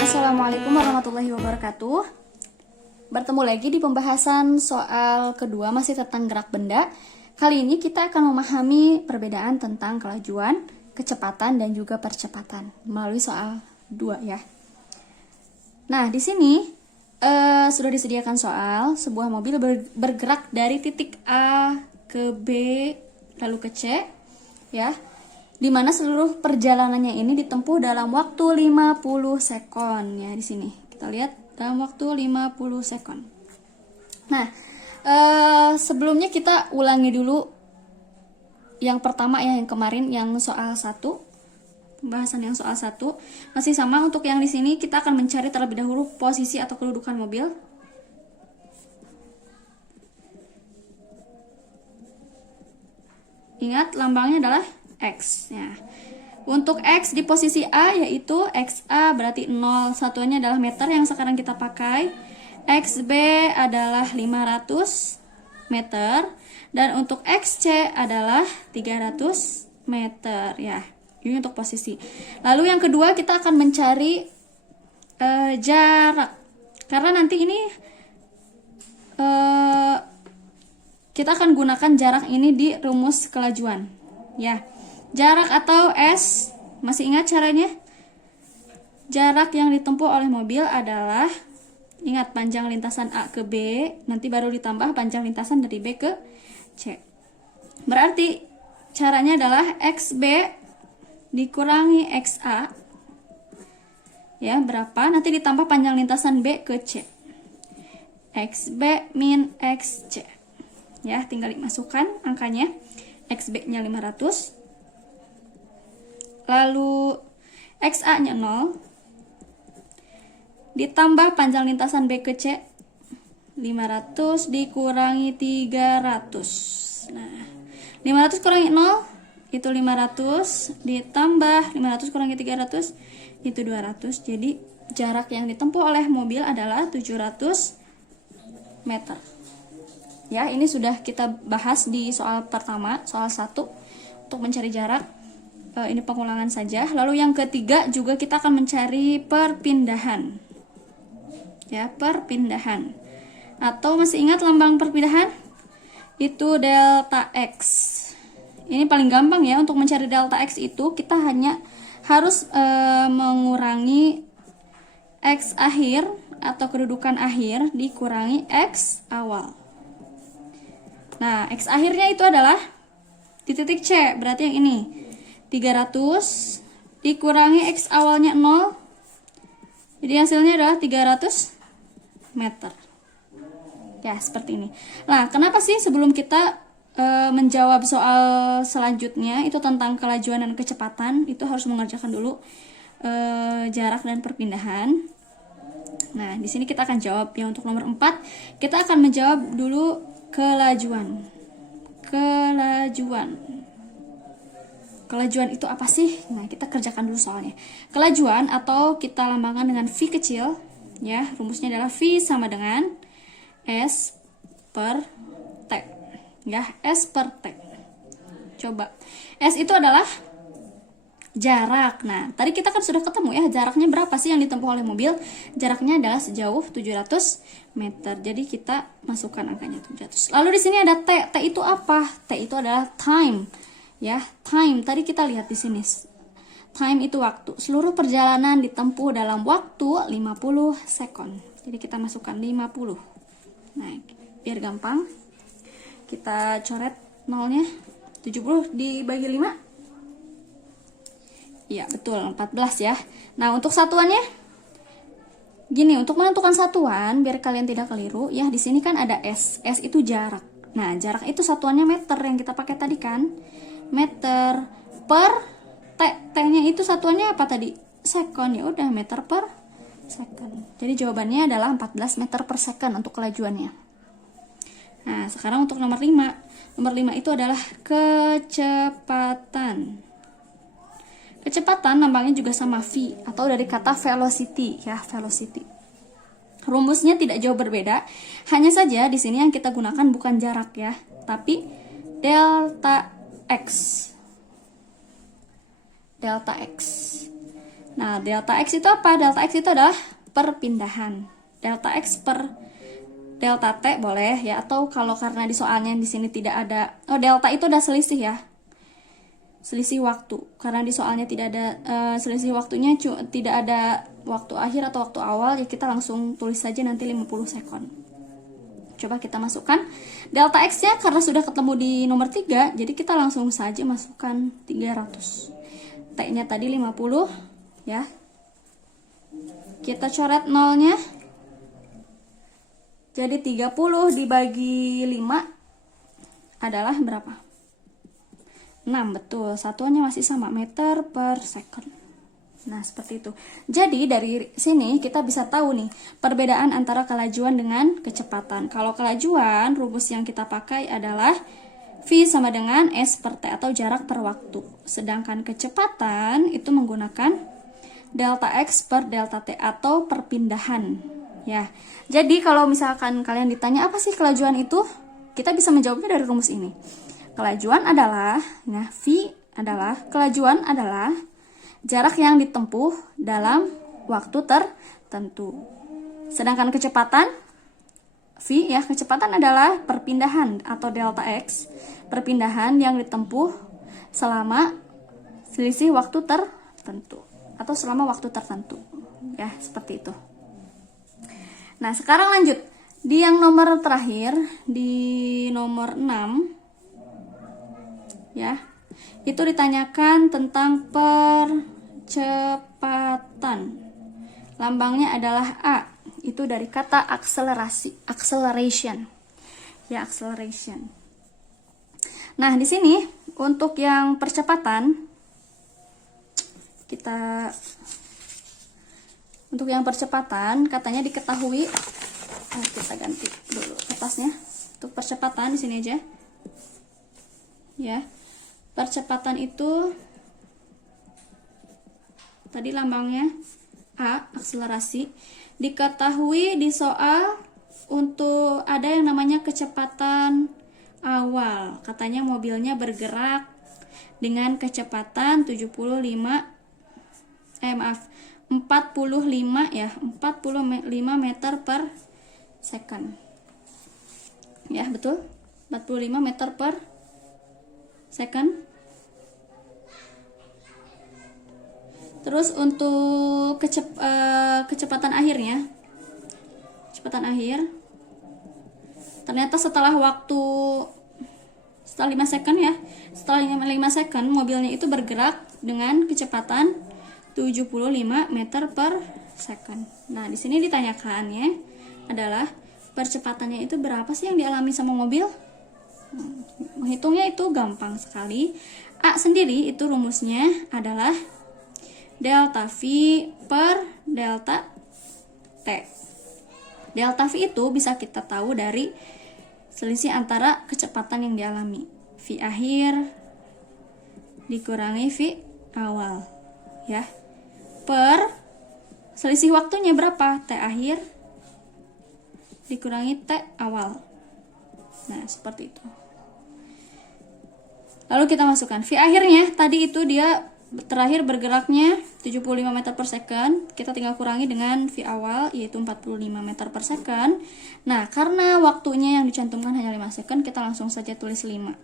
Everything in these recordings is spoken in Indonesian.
Assalamualaikum warahmatullahi wabarakatuh. Bertemu lagi di pembahasan soal kedua masih tentang gerak benda. Kali ini kita akan memahami perbedaan tentang kelajuan, kecepatan, dan juga percepatan melalui soal 2 ya. Nah, di sini sudah disediakan soal sebuah mobil bergerak dari titik A ke B lalu ke C ya. Di mana seluruh perjalanannya ini ditempuh dalam waktu 50 sekon ya. Di sini kita lihat dalam waktu 50 sekon. Nah, sebelumnya kita ulangi dulu yang pertama ya, yang kemarin yang soal 1. Pembahasan yang soal 1 masih sama. Untuk yang di sini kita akan mencari terlebih dahulu posisi atau kedudukan mobil. Ingat lambangnya adalah X ya. Untuk X di posisi A yaitu XA berarti 0, satuannya adalah meter yang sekarang kita pakai. XB adalah 500 meter dan untuk XC adalah 300 meter ya. Ini untuk posisi. Lalu yang kedua kita akan mencari jarak. Karena nanti ini kita akan gunakan jarak ini di rumus kelajuan ya. Jarak atau S, masih ingat caranya? Jarak yang ditempuh oleh mobil adalah, ingat panjang lintasan A ke B, nanti baru ditambah panjang lintasan dari B ke C. Berarti caranya adalah XB dikurangi XA, ya berapa, nanti ditambah panjang lintasan B ke C. XB min XC. Ya, tinggal dimasukkan angkanya. XB-nya 500. Lalu XA-nya 0 ditambah panjang lintasan B ke C 500 dikurangi 300. Nah, 500 kurangi 0 itu 500 ditambah 500 kurangi 300 itu 200. Jadi jarak yang ditempuh oleh mobil adalah 700 meter. Ya, ini sudah kita bahas di soal pertama, soal 1 untuk mencari jarak. Ini pengulangan saja. Lalu yang ketiga juga kita akan mencari perpindahan. Ya, perpindahan. Atau masih ingat lambang perpindahan? Itu delta X. Ini paling gampang ya, untuk mencari delta X itu kita hanya harus mengurangi X akhir atau kedudukan akhir dikurangi X awal. Nah, X akhirnya itu adalah di titik C, berarti yang ini. 300 dikurangi X awalnya 0. Jadi hasilnya adalah 300 meter. Ya, seperti ini. Nah, kenapa sih sebelum kita menjawab soal selanjutnya itu tentang kelajuan dan kecepatan, itu harus mengerjakan dulu jarak dan perpindahan. Nah, di sini kita akan jawab ya. Untuk nomor 4, kita akan menjawab dulu kelajuan. Kelajuan itu apa sih? Nah, kita kerjakan dulu soalnya. Kelajuan atau kita lambangkan dengan V kecil, ya. Rumusnya adalah V sama dengan S per T. Ya, S per T. Coba. S itu adalah jarak. Nah, tadi kita kan sudah ketemu ya, jaraknya berapa sih yang ditempuh oleh mobil? Jaraknya adalah sejauh 700 meter. Jadi kita masukkan angkanya 700. Lalu di sini ada T. T itu apa? T itu adalah time. Ya, time. Tadi kita lihat di sini. Time itu waktu. Seluruh perjalanan ditempuh dalam waktu 50 sekon. Jadi kita masukkan 50. Nah, biar gampang. Kita coret nolnya. 70 dibagi 5. Iya, betul, 14 ya. Nah, untuk satuannya gini, untuk menentukan satuan biar kalian tidak keliru, ya di sini kan ada S. S itu jarak. Nah, jarak itu satuannya meter yang kita pakai tadi kan. Meter per T. T-nya itu satuannya apa tadi? Sekon. Ya udah, meter per second. Jadi jawabannya adalah 14 meter per second untuk kelajuannya. Nah, sekarang untuk nomor 5. Nomor 5 itu adalah kecepatan. Kecepatan lambangnya juga sama V atau dari kata velocity ya, velocity. Rumusnya tidak jauh berbeda, hanya saja di sini yang kita gunakan bukan jarak ya, tapi delta X. Delta X. Nah, delta X itu apa? Delta X itu adalah perpindahan. Delta X per delta T boleh ya, atau kalau karena di soalnya di sini tidak ada, oh delta itu udah selisih ya. Selisih waktu. Karena di soalnya tidak ada selisih waktunya, tidak ada waktu akhir atau waktu awal, ya kita langsung tulis saja nanti 50 sekon. Coba kita masukkan delta X-nya karena sudah ketemu di nomor 3, jadi kita langsung saja masukkan 300. T-nya tadi 50 ya. Kita coret nolnya. Jadi 30 dibagi 5 adalah berapa? 6, betul. Satuannya masih sama, meter per second. Nah, seperti itu. Jadi dari sini kita bisa tahu nih perbedaan antara kelajuan dengan kecepatan. Kalau kelajuan, rumus yang kita pakai adalah V sama dengan S per T atau jarak per waktu. Sedangkan kecepatan itu menggunakan delta X per delta T atau perpindahan. Ya. Jadi kalau misalkan kalian ditanya apa sih kelajuan itu, kita bisa menjawabnya dari rumus ini. Kelajuan adalah, nah V adalah, kelajuan adalah jarak yang ditempuh dalam waktu tertentu. Sedangkan kecepatan, V ya, kecepatan adalah perpindahan atau delta X, perpindahan yang ditempuh selama selisih waktu tertentu atau selama waktu tertentu. Ya, seperti itu. Nah, sekarang lanjut. Di yang nomor terakhir, di nomor 6 ya. Itu ditanyakan tentang percepatan. Lambangnya adalah A. Itu dari kata akselerasi, acceleration. Ya, acceleration. Nah, di sini untuk yang percepatan untuk yang percepatan katanya diketahui, kita ganti dulu kertasnya. Untuk percepatan di sini aja. Ya. Percepatan itu tadi lambangnya A, akselerasi. Diketahui di soal untuk ada yang namanya kecepatan awal. Katanya mobilnya bergerak dengan kecepatan 45 ya, 45 meter per second. Ya, betul. 45 meter per second. Terus untuk kecepatan akhirnya, kecepatan akhir ternyata setelah 5 second ya, setelah 5 second mobilnya itu bergerak dengan kecepatan 75 meter per second. Nah, di sini ditanyakannya adalah percepatannya itu berapa sih yang dialami sama mobil? Menghitungnya itu gampang sekali. A sendiri itu rumusnya adalah delta V per delta T. Delta V itu bisa kita tahu dari selisih antara kecepatan yang dialami. V akhir dikurangi V awal. Ya. Per selisih waktunya berapa? T akhir dikurangi T awal. Nah, seperti itu. Lalu kita masukkan V akhirnya, tadi itu dia terakhir bergeraknya 75 meter per second. Kita tinggal kurangi dengan V awal, yaitu 45 meter per second. Nah, karena waktunya yang dicantumkan hanya 5 second, kita langsung saja tulis 5.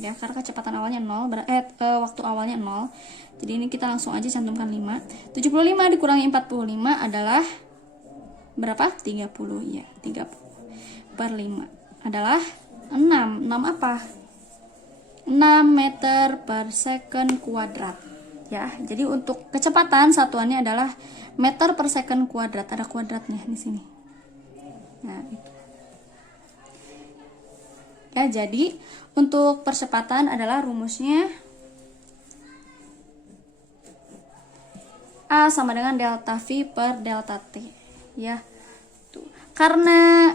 Ya, karena kecepatan awalnya 0, waktu awalnya 0. Jadi ini kita langsung aja cantumkan 5. 75 dikurangi 45 adalah berapa? 30 ya, 30 per 5 adalah 6. 6 apa? 6 meter per second kuadrat. Ya, jadi untuk kecepatan satuannya adalah meter per second kuadrat. Ada kuadratnya di sini. Nah, itu. Ya, jadi untuk percepatan adalah rumusnya A sama dengan delta V per delta T. Ya, tuh. Karena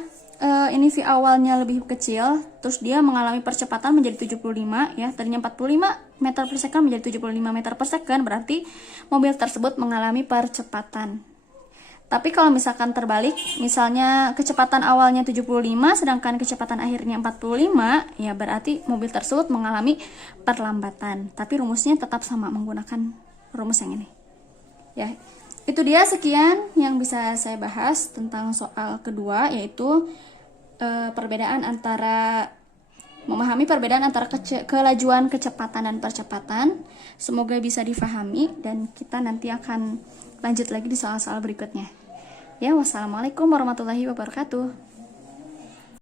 ini V awalnya lebih kecil, terus dia mengalami percepatan menjadi 75 ya. Tadinya 45 meter per second menjadi 75 meter per second, berarti mobil tersebut mengalami percepatan. Tapi kalau misalkan terbalik, misalnya kecepatan awalnya 75 sedangkan kecepatan akhirnya 45, ya berarti mobil tersebut mengalami perlambatan. Tapi rumusnya tetap sama menggunakan rumus yang ini. Ya, itu dia sekian yang bisa saya bahas tentang soal kedua, yaitu memahami perbedaan antara kelajuan, kecepatan, dan percepatan. Semoga bisa difahami dan kita nanti akan lanjut lagi di soal-soal berikutnya. Ya, wassalamualaikum warahmatullahi wabarakatuh.